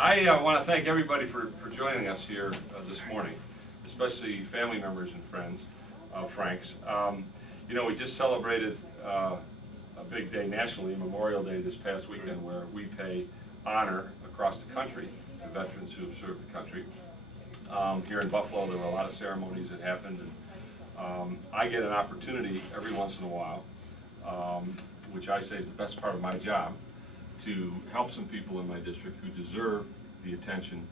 I want to thank everybody for joining us here this morning, especially family members and friends of Frank's. You know, we just celebrated a big day nationally, Memorial Day, this past weekend, where we pay honor across the country to veterans who have served the country. Here in Buffalo, there were a lot of ceremonies that happened, and I get an opportunity every once in a while, which I say is the best part of my job, to help some people in my district who deserve the attention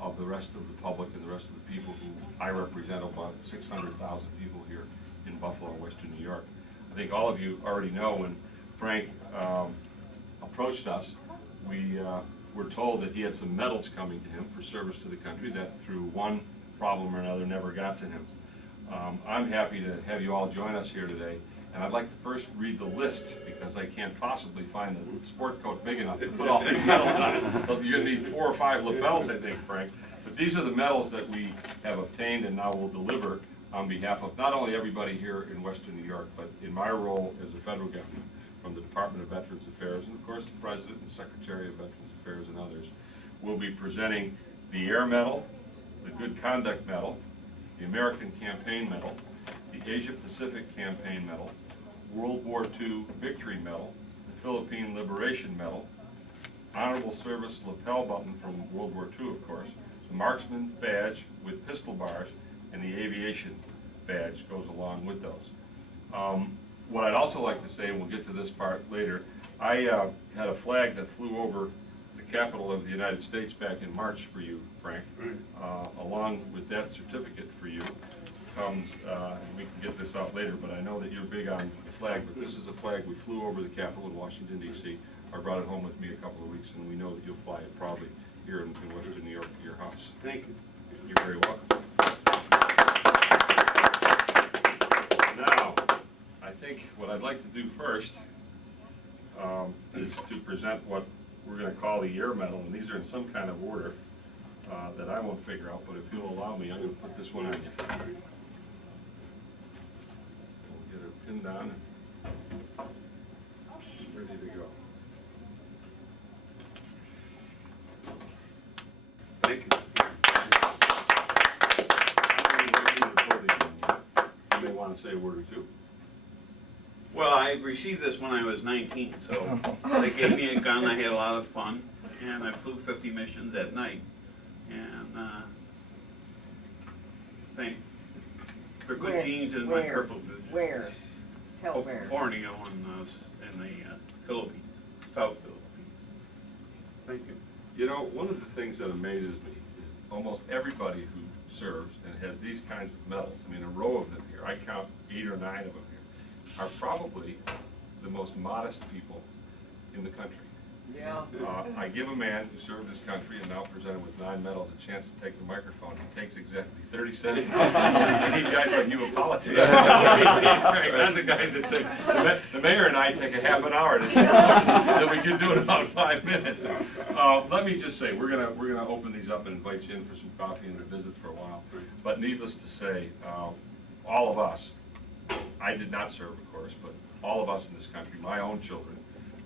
of the rest of the public and the rest of the people who I represent, about 600,000 people here in Buffalo, Western New York. I think all of you already know when Frank approached us, we were told that he had some medals coming to him for service to the country that through one problem or another never got to him. I'm happy to have you all join us here today. And I'd like to first read the list, because I can't possibly find a sport coat big enough to put all these medals on it. So you're going to need 4 or 5 lapels, I think, Frank. But these are the medals that we have obtained and now will deliver on behalf of not only everybody here in Western New York, but in my role as the federal government, from the Department of Veterans Affairs, and of course the President and Secretary of Veterans Affairs and others. We'll be presenting the Air Medal, the Good Conduct Medal, the American Campaign Medal, the Asia Pacific Campaign Medal, World War II Victory Medal, the Philippine Liberation Medal, Honorable Service lapel button from World War II, of course, the Marksman Badge with pistol bars, and the Aviation Badge goes along with those. What I'd also like to say, and we'll get to this part later, I had a flag that flew over the Capitol of the United States back in March for you, Frank. Along with that certificate for you comes, we can get this out later, but I know that you're big on the flag, but this is a flag we flew over the Capitol in Washington, D.C. I brought it home with me a couple of weeks, and we know that you'll fly it proudly here in Western New York to your house. Thank you. You're very welcome. Now, I think what I'd like to do first is to present what we're going to call the Air Medal, and these are in some kind of order that I won't figure out, but if you'll allow me, I'm going to put this one on you. We'll get it pinned on and ready to go. Thank you. You may want to say a word or two. Well, I received this when I was 19, so they gave me a gun. I had a lot of fun, and I flew 50 missions at night. And thank for good genes in my purple boots. Where? Tell where. Borneo in the Philippines, South Philippines. Thank you. You know, one of the things that amazes me is almost everybody who serves and has these kinds of medals, I mean a row of them here, I count 8 or 9 of them here, are probably the most modest people in the country. Yeah. I give a man who served his country and now presented with 9 medals a chance to take the microphone. He takes exactly 30 seconds. We need guys like you in politics. Not the guys that take, the mayor and I take a half an hour to say something that we can do in about 5 minutes. Let me just say, we're gonna open these up and invite you in for some coffee and a visit for a while. But needless to say, all of us, I did not serve, of course, but all of us in this country, my own children,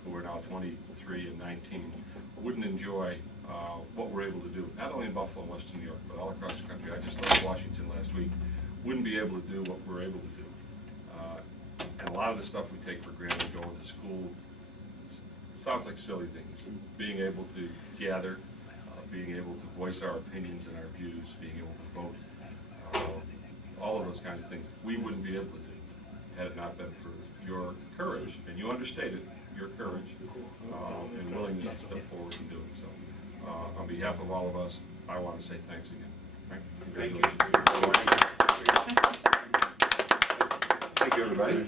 who are now 23 and 19, wouldn't enjoy what we're able to do, not only in Buffalo and Western New York, but all across the country. I just left Washington last week, wouldn't be able to do what we're able to do. And a lot of the stuff we take for granted, going to school, sounds like silly things. Being able to gather, being able to voice our opinions and our views, being able to vote, all of those kinds of things, we wouldn't be able to do had it not been for your courage, and you understated your courage and willingness to step forward and do it. So, on behalf of all of us, I want to say thanks again. Thank you. Thank you, everybody.